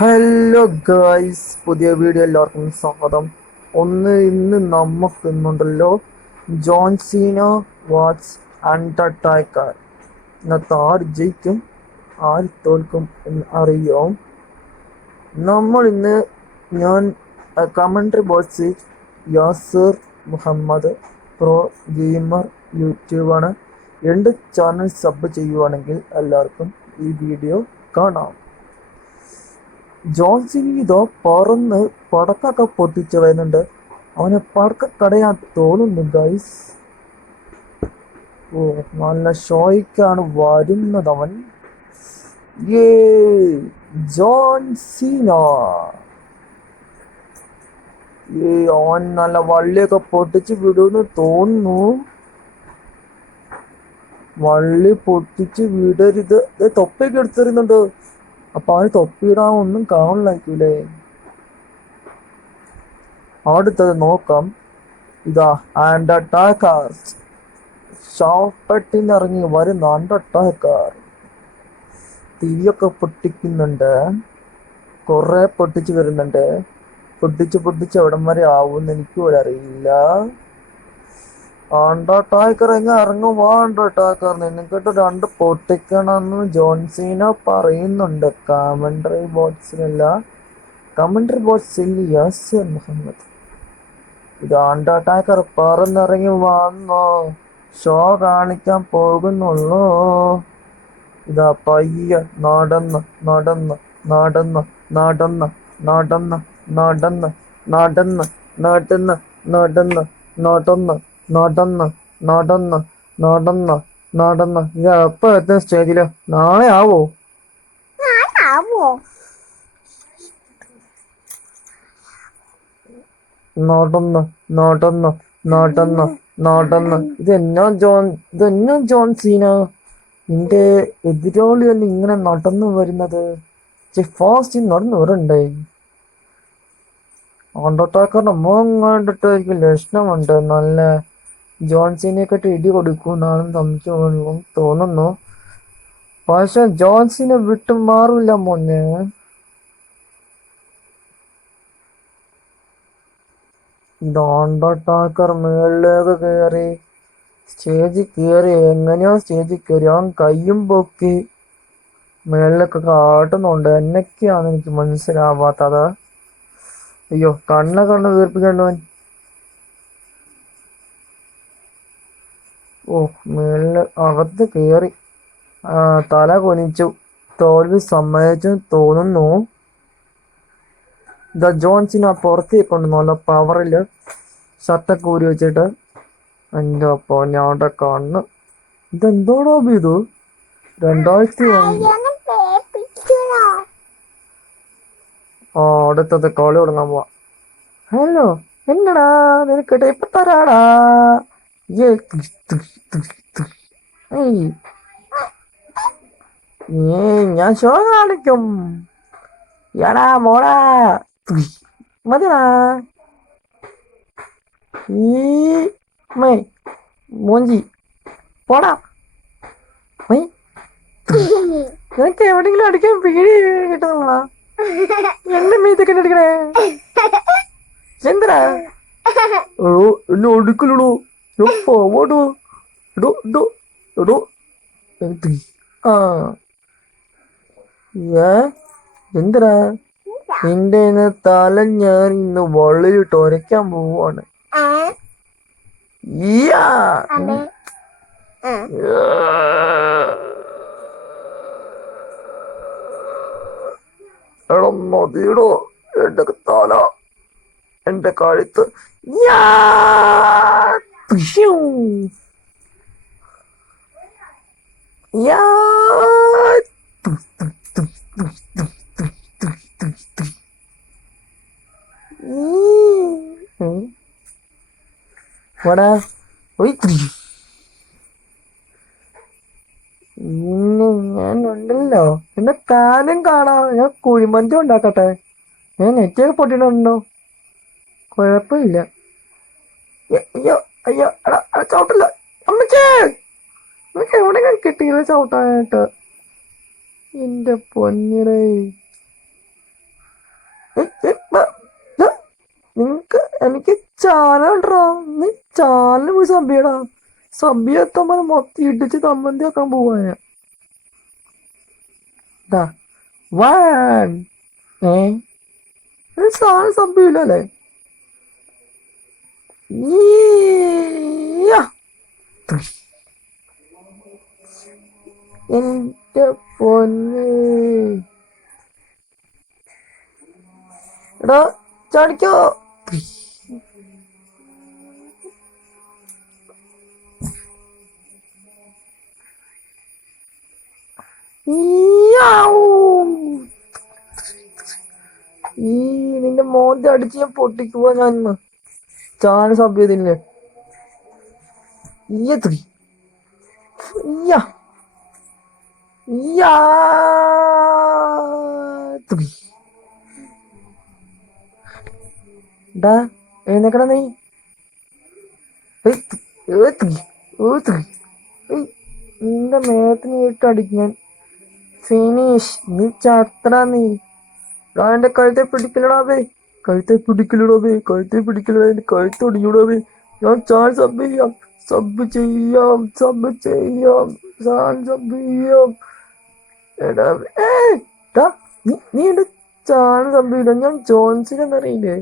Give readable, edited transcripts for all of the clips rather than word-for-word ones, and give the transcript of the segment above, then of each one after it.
Hello guys, പുതിയ video എല്ലാവർക്കും സ്വാഗതം. ഇന്ന് നമുക്കുണ്ടല്ലോ ജോൺസീന വാട്സ് അണ്ടർടേക്കർ. ഇന്നത്തെ ആര് ജയിക്കും ആര് തോൽക്കും എന്ന് അറിയാം. ഞാൻ കമൻട്രി ബോക്സിൽ യാസിർ മുഹമ്മദ് പ്രോ ഗെയിമർ യൂട്യൂബാണ്. 2 ചാനൽ സബ് ചെയ്യുവാണെങ്കിൽ എല്ലാവർക്കും ഈ വീഡിയോ കാണാം. ജോൺസിന് ഇതോ പറന്ന് പടക്കൊക്കെ പൊട്ടിച്ച് വരുന്നുണ്ട്. അവനെ പടക്ക തടയാൻ തോന്നുന്നു ഗൈസ്. ഓ, നല്ല ഷോയ്ക്കാണ് വരുന്നത് അവൻ. ജോൺസീന അവൻ നല്ല വള്ളിയൊക്കെ പൊട്ടിച്ച് വിടുമെന്ന് തോന്നുന്നു. വള്ളി പൊട്ടിച്ച് വിടരുത്. തൊപ്പിയൊക്കെ എടുത്തിരുന്നുണ്ട്. അപ്പൊ അവന് തൊപ്പിയിടാൻ ഒന്നും കാണില്ലായിരിക്കൂലേ. അടുത്തത് നോക്കാം. ഇതാ അണ്ടർടേക്കർ ഷോപ്പെട്ടിന്നിറങ്ങി വരുന്ന അണ്ടർടേക്കർ. തീയൊക്കെ പൊട്ടിക്കുന്നുണ്ട്. കുറെ പൊട്ടിച്ച് വരുന്നുണ്ട്. പൊട്ടിച്ച് എവിടം വരെ ആവുമെന്ന് എനിക്ക് പോലും അറിയില്ല. അണ്ടർടേക്കർ ഇറങ്ങും. അണ്ടർടേക്കർ നിനക്കിട്ട് 2 പൊട്ടിക്കണമെന്ന് ജോൺസീന പറയുന്നുണ്ട്. കമന്ററി ബോക്സിൽ യാസിർ മുഹമ്മദ്. ഇത് അണ്ടർടേക്കർ പറന്നിറങ്ങി വന്നോ, ഷോ കാണിക്കാൻ പോകുന്നുള്ളൂ. ഇതാ പയ്യെ നടന്ന് നടന്ന് നടന്ന് നടന്ന് നടന്ന് നടന്ന് നടന്ന് നടന്ന് നടന്ന് നടന്ന് നടന്ന് നടന്ന് നടന്ന് നടന്ന് ഇത് എപ്പോ എത്തും സ്റ്റേജില്? നാളെ ആവോ? നടന്ന് നടന്ന് നടന്ന് നടന്ന് ഇതെന്നാ ജോൺസീന, നിന്റെ എതിരാളി തന്നെ ഇങ്ങനെ നടന്നു വരുന്നത്? ഫാസ്റ്റ് നടന്നു വരണ്ടേ? അണ്ടർടേക്കറിന്റെ മുഖം കണ്ടിട്ട് എനിക്ക് ലക്ഷണമുണ്ട്. നല്ല ജോൺസീനെയൊക്കെ ഇടി കൊടുക്കുമെന്നാണ് സംശയം തോന്നുന്നു. പക്ഷെ ജോൺസീനെ വിട്ടു മാറില്ല മോനെ. അണ്ടർടേക്കർ മേളിലേക്ക് കയറി എങ്ങനെയോ സ്റ്റേജിൽ കയറി അവൻ കയ്യും പൊക്കി മേളിലൊക്കെ കാട്ടുന്നുണ്ട്. എന്നൊക്കെയാണ് എനിക്ക് മനസ്സിലാവാത്തത്. അയ്യോ, കണ്ണ് വീർപ്പിക്കണ്ടവൻ. ഓ, മേളില് അകത്ത് കയറി തല കൊനിച്ചു. തോൽവി സമ്മതിച്ചു തോന്നുന്നു. ജോൺസിന് ആ പുറത്തേക്ക് കൊണ്ട് നല്ല പവറില് ഷർട്ടൊക്കെ ഊരി വെച്ചിട്ട് എൻ്റെ അപ്പൊ ഞാൻ്റെ കണ്ണ്. ഇതെന്തോടോ ഇത്? 2000 അടുത്തത് കളി തുടങ്ങാൻ പോവാ. ഹലോ, എന്നടാ നിനക്കട്ടെ ഇപ്പൊ തരാടാ. ഞാൻ ഷോ കാണിക്കും. എടാ മോടാ, മതിടാ. മോഞ്ചി പോടാ. നിനക്ക് എവിടെങ്കിലും അടിക്കാൻ പേടി കിട്ടുന്ന എന്റെ മീത്തൊക്കെ അടിക്കണേ എന്തിനാ? എന്നെ ഒടുക്കലോ പോടോ. എന്തിനാ? നിന്റെ തല ഞാൻ ഇന്ന് വള്ളിലിട്ട് ഒരയ്ക്കാൻ പോവാണ്. എടാ മതിയിടോ, എന്റെ തല, എന്റെ കഴുത്ത്. ഞാനുണ്ടല്ലോ, എന്റെ കാലും കാണാം. ഞാൻ കുഴിമന്തി ഉണ്ടാക്കട്ടെ. ഞാൻ നെറ്റൊക്കെ പൊട്ടിയിട്ടുണ്ടോ? കുഴപ്പമില്ല. അയ്യോ അയ്യോ, എടാ ചവിട്ടില്ല. അമ്മച്ചേ, നമുക്ക് എവിടെയെങ്കിലും കിട്ടിയില്ല ചവിട്ടാനായിട്ട്. എന്റെ പൊന്നിടേ. നിങ്ങക്ക് എനിക്ക് ചാനോ നീ ചാനല് പോയി സബ്ബിയടാ. സബ്ബി എത്തുമ്പോ മൊത്തം ഇടിച്ച് തമ്മന്തി വെക്കാൻ പോവാ ഞാൻ. വൺ സാധനം സബ്ബിയില്ലല്ലേ. എന്റെ പൊന്നെ എടാ ചാടിക്കോ. ഈ നിന്റെ മോന്തി അടിച്ച് ഞാൻ പൊട്ടിക്കുവാ ഞാൻ ചാണ സബ് ചെയ്തില്ലേ. എഴുന്നേക്കട നീ. നിന്റെ മേത്തിന് ഇട്ട് അടിക്കാൻ ഫിനിഷ്. നീ ചത്ര നീ. എന്റെ കഴുത്തെ പിടിക്കലടാവേ, കഴുത്തെ പിടിക്കലടാവേ, കഴുത്തെ പിടിക്കലടാ. എന്റെ കഴുത്ത് ഒടിഞ്ഞൂടാവേ. ഞാൻ ചാൻ സബ് ചെയ്യാം, സബ് ചെയ്യാം, സബ് ചെയ്യാം, ചാൻ സബ് ചെയ്യാം. എടാ നീ എന്റെ ചാൻ സബ് ചെയ്യില്ല. ഞാൻ ജോൺസിനെന്നറിയില്ലേ.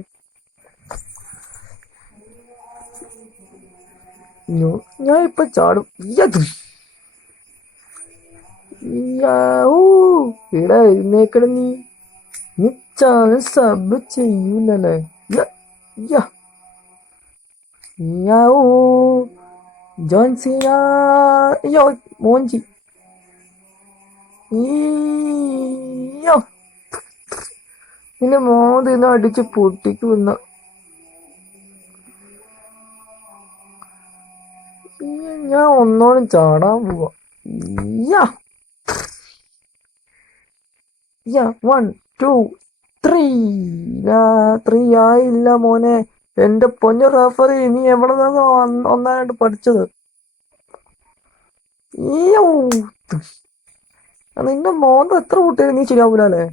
ഞാൻ ഇപ്പൊ ചാടും. എടാ എഴുന്നേക്കട നീ. നീ ചാനൽ സബ് ചെയ്യൂലല്ലേ. ജോൺസിന. അയ്യോ മോഞ്ചി. നിന്റെ മോതിന്ന് അടിച്ച് പൊട്ടിക്കുന്ന. ഞാൻ ഒന്നോടും ചാടാൻ പോവാ. One two three. ത്രീ ആയില്ല മോനെ. എന്റെ പൊന്നു റഫറി, നീ എവിടെ നിന്നോ ഒന്നായിട്ട് പഠിച്ചത്. നിന്റെ മോന്ത എത്ര കൂട്ടിയാലും നീ ശരിയാവൂലേ.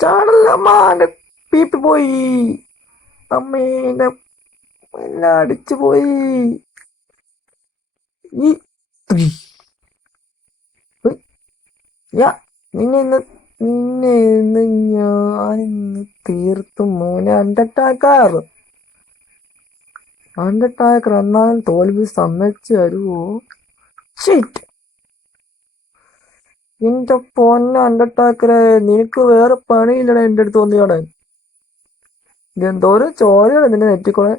ചാടല്ല അമ്മ. പീപ്പി പോയി. അമ്മേന്റെ എല്ലാം അടിച്ചു പോയി. നിന്നെ ഇന്ന് ഞാനിന്ന് തീർത്തും മോനെ. അണ്ടർടാക്കർ എന്നാലും തോൽവി സമ്മതിച്ചു തരുവോ. ഷിറ്റ്. എന്റെ പൊന്ന അണ്ടർടാക്കറെ, നിനക്ക് വേറെ പണിയില്ലടാ എന്റെ അടുത്ത് വന്നിയോടെ. ഇതെന്തോരം ചോരയാണ് നിന്നെ നെറ്റിക്കൂടെ.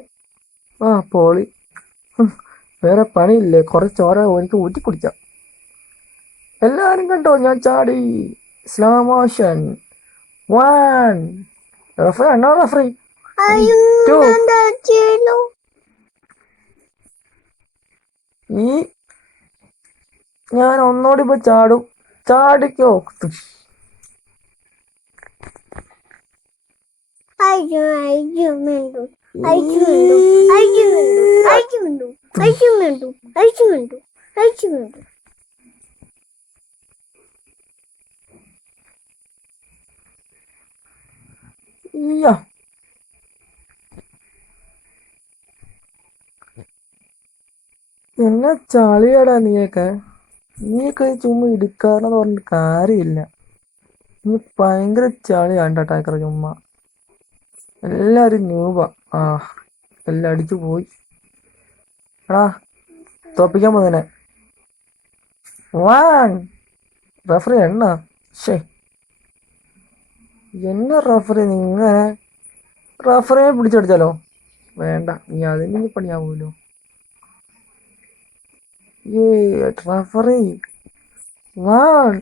പോളി. വേറെ പണിയില്ലേ, കുറെ ചോര എനിക്ക് ഊറ്റി കുടിക്കാം. എല്ലാരും കണ്ടോ ഞാൻ ചാടി. Slow motion. വൺ. റഫറി അണ്ണോ റഫറി. ഞാൻ ഒന്നോടി ഇപ്പൊ ചാടും. ചാടിക്കോ. എന്നെ ചളിയാടാ നീയൊക്കെ. ചുമ്മാ ഇടുക്കാറെന്ന് പറഞ്ഞിട്ട് കാര്യമില്ല. നീ ഭയങ്കര ചളിയാണ്ട ടാക്കറ. ചുമ്മാ എല്ലാരും ന്യൂബാ. എല്ലാം അടിച്ചു പോയി. എടാ തോപ്പിക്കാൻ പോന്നെ. വൺ. റഫറി എണ്ണ. എന്നെ റഫറി നിങ്ങനെ റഫറിയെ പിടിച്ചടിച്ചാലോ. വേണ്ട, നീ അതിന് പണിയാവൂലോ. റഫറി. വൺ.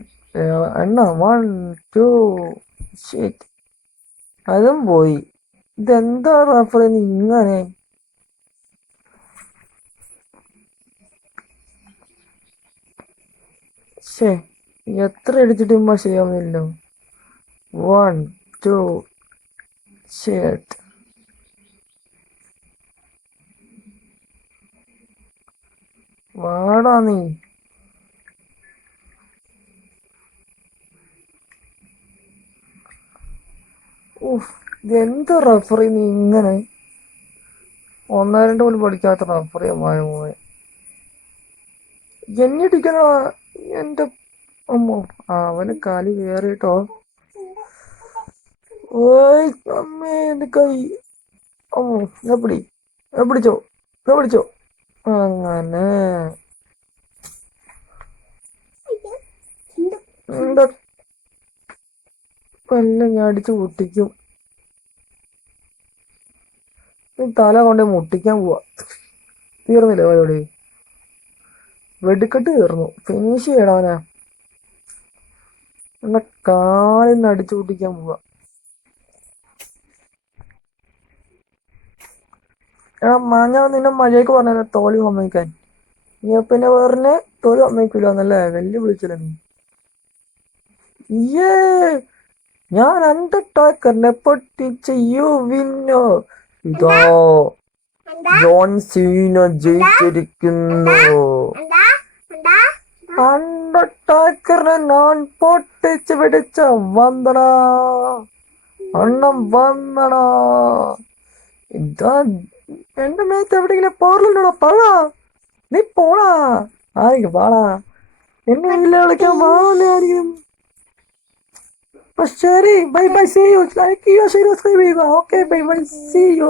എണ്ണ. One two. ഷിറ്റ്. അതും പോയി. ഇതെന്താ റഫറി നീ ഇങ്ങനെ. എത്ര അടിച്ചിട്ട് ഇമ്മ ചെയ്യാവുന്നില്ലോ. One two. ഷിറ്റ്. വാടാ നീ. ഉഫ്, ഇത് എന്ത് റഫറി നീ ഇങ്ങനെ ഒന്നോ രണ്ടു പോലും പഠിക്കാത്ത റഫറിയെ പോയെ എന്നിട്ടിക്കണോ എന്റെ അമ്മോ. അവന് കാലി കയറിട്ടോ. ഓയ് അമ്മേ എന്റെ കൈ. അമ്മോ പിടിച്ചോ പിടിച്ചോ. അങ്ങനെ എന്റെ കൊല്ലം ഞാൻ അടിച്ചു പൊട്ടിക്കും. തല കൊണ്ട് മുട്ടിക്കാൻ പോവാ. തീർന്നില്ല പരിപാടി. വെടിക്കെട്ട് തീർന്നു. ഫിനിഷ് ചെയ്യണവനാ. എന്നെ കാലിൽ നിന്ന് അടിച്ചു പൊട്ടിക്കാൻ പോവാ. ഞാൻ നിന്നെ മഴയൊക്കെ പറഞ്ഞ തോലി സമ്മതിക്കാൻ. നീ പിന്നെ വേറെ തോലി സമ്മതിക്കൂലെന്നല്ലേ വെല്ലുവിളിച്ചില്ല നീ. ഏ ഞാൻ അണ്ടർടേക്കറിനെ പൊട്ടിച്ച് യു വിന്നോ. ഇതോ ജോൺ സീന ജയിച്ചിരിക്കുന്നു. അണ്ടർടേക്കറിനെ ഞാൻ പൊട്ടിച്ച് പിടിച്ച വന്നടാ അണ്ണം വന്നടാ. ഇതാ എന്റെ മേത്ത് എവിടെയെങ്കിലും പോറലുണ്ടോ? പാടാ നീ പോടാ. ആയിരിക്കും പാടാ. എന്നെ ഇല്ല വിളിക്കാൻ പാടില്ലായിരിക്കും. ശരി bye bye, see you. Like ചെയ്യുക, ഷെയർ ചെയ്യുക, സബ്സ്ക്രൈബ് ചെയ്യുക. Okay bye bye, see U.